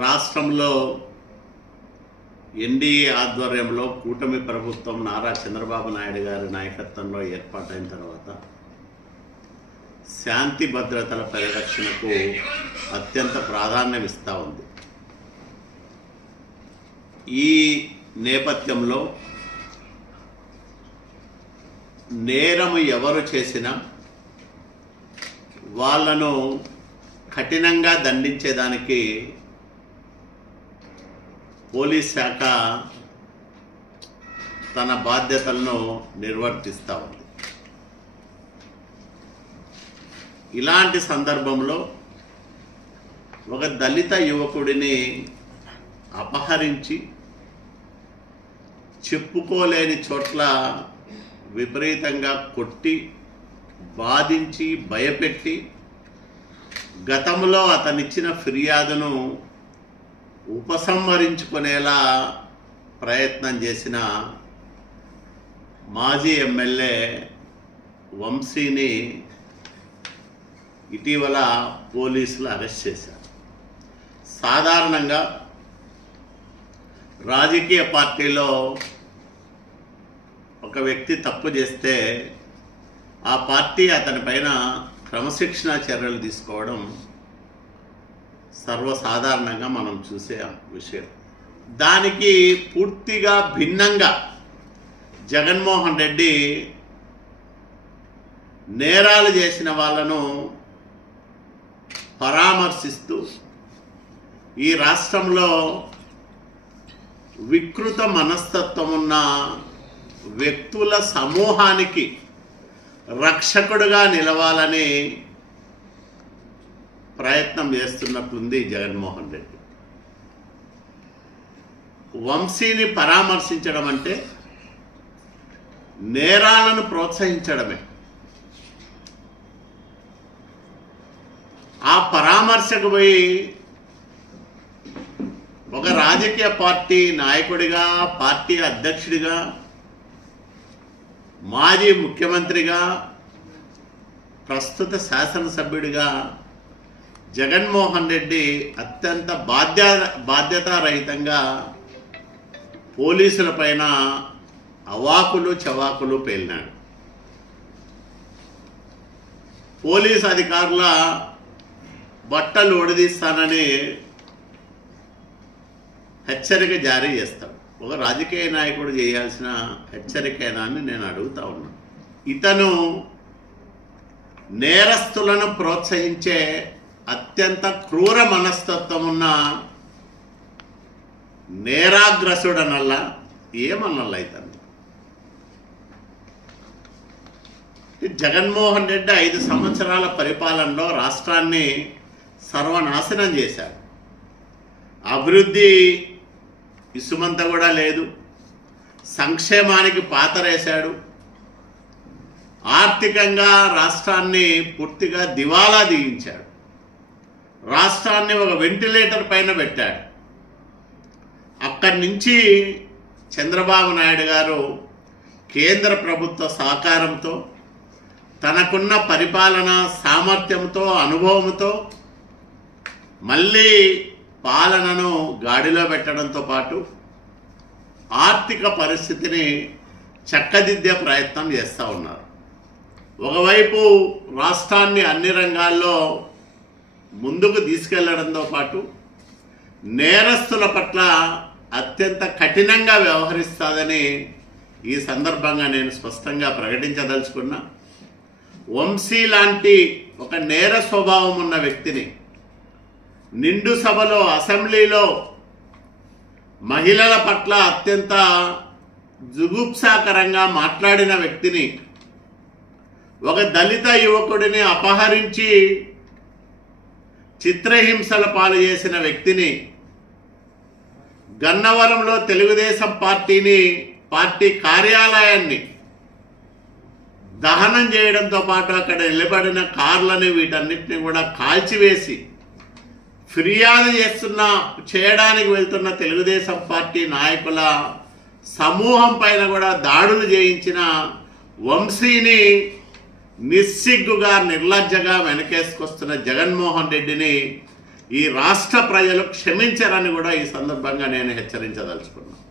రాష్ట్రంలో ఎన్డీఏ ఆధ్వర్యంలో కూటమి ప్రభుత్వం నారా చంద్రబాబు నాయుడు గారి నాయకత్వంలో ఏర్పాటైన తర్వాత శాంతి భద్రతల పరిరక్షణకు అత్యంత ప్రాధాన్యం ఇస్తూ ఉంది. ఈ నేపథ్యంలో నేరము ఎవరు చేసినా వాళ్ళను కఠినంగా దండించేదానికి పోలీస్ శాఖ తన బాధ్యతలను నిర్వర్తిస్తూ ఉంది. ఇలాంటి సందర్భంలో ఒక దళిత యువకుడిని అపహరించి చెప్పుకోలేని చోట్ల విపరీతంగా కొట్టి బాధించి భయపెట్టి గతంలో అతనిచ్చిన ఫిర్యాదును ఉపసంహరించుకునేలా ప్రయత్నం చేసిన మాజీ ఎమ్మెల్యే వంశీని ఇటీవల పోలీసులు అరెస్ట్ చేశారు. సాధారణంగా రాజకీయ పార్టీలో ఒక వ్యక్తి తప్పు చేస్తే ఆ పార్టీ అతనిపైన క్రమశిక్షణా చర్యలు తీసుకోవడం సర్వసాధారణంగా మనం చూసే విషయం. దానికి పూర్తిగా భిన్నంగా జగన్మోహన్ రెడ్డి నేరాలు చేసిన వాళ్ళను పరామర్శిస్తూ ఈ రాష్ట్రంలో వికృత మనస్తత్వం ఉన్న వ్యక్తుల సమూహానికి రక్షకుడుగా నిలవాలని ప్రయత్నం చేస్తున్నట్లుంది జగన్మోహన్ రెడ్డి. వంశీని పరామర్శించడం అంటే నేరాలను ప్రోత్సహించడమే. ఆ పరామర్శకు పోయి ఒక రాజకీయ పార్టీ నాయకుడిగా, పార్టీ అధ్యక్షుడిగా, మాజీ ముఖ్యమంత్రిగా, ప్రస్తుత శాసనసభ్యుడిగా జగన్మోహన్ రెడ్డి అత్యంత బాధ్యతారహితంగా పోలీసులపైన అవాకులు చవాకులు పేలినాడు. పోలీసు అధికారుల బట్టలు ఒడిదీస్తానని హెచ్చరిక జారీ చేస్తాడు. ఒక రాజకీయ నాయకుడు చేయాల్సిన హెచ్చరికేనా అని నేను అడుగుతా ఉన్నాను. ఇతను నేరస్తులను ప్రోత్సహించే అత్యంత క్రూర మనస్తత్వం ఉన్న నేరాగ్రసుడనల్లా ఏమన్నల్లా ఇతను. జగన్మోహన్ రెడ్డి 5 సంవత్సరాల పరిపాలనలో రాష్ట్రాన్ని సర్వనాశనం చేశాడు. అభివృద్ధి ఇసుమంత కూడా లేదు. సంక్షేమానికి పాతరేశాడు. ఆర్థికంగా రాష్ట్రాన్ని పూర్తిగా దివాలా దిగించాడు. రాష్ట్రాన్ని ఒక వెంటిలేటర్ పైన పెట్టాడు. అక్కడి నుంచి చంద్రబాబు నాయుడు గారు కేంద్ర ప్రభుత్వ సహకారంతో తనకున్న పరిపాలన సామర్థ్యంతో, అనుభవంతో మళ్ళీ పాలనను గాడిలో పెట్టడంతో పాటు ఆర్థిక పరిస్థితిని చక్కదిద్దే ప్రయత్నం చేస్తూ ఉన్నారు. ఒకవైపు రాష్ట్రాన్ని అన్ని రంగాల్లో ముందుకు తీసుకెళ్లడంతో పాటు నేరస్తుల పట్ల అత్యంత కఠినంగా వ్యవహరిస్తుందని ఈ సందర్భంగా నేను స్పష్టంగా ప్రకటించదలుచుకున్నా. వంశీ లాంటి ఒక నేర స్వభావం ఉన్న వ్యక్తిని నిండు సభలో, అసెంబ్లీలో మహిళల పట్ల అత్యంత జుగుప్సాకరంగా మాట్లాడిన వ్యక్తిని, ఒక దళిత యువకుడిని అపహరించి చిత్రహింసల పాలు చేసిన వ్యక్తిని, గన్నవరంలో తెలుగుదేశం పార్టీ కార్యాలయాన్ని దహనం చేయడంతో పాటు అక్కడ నిలబడిన కార్లని వీటన్నిటిని కూడా కాల్చివేసి ఫిర్యాదు చేయడానికి వెళ్తున్న తెలుగుదేశం పార్టీ నాయకుల సమూహం పైన కూడా దాడులు చేయించిన వంశీని నిస్సిగ్గుగా నిర్లజ్జగా వెనకేసుకొస్తున్న జగన్మోహన్ రెడ్డిని ఈ రాష్ట్ర ప్రజలు క్షమించరని కూడా ఈ సందర్భంగా నేను హెచ్చరించదలుచుకున్నాను.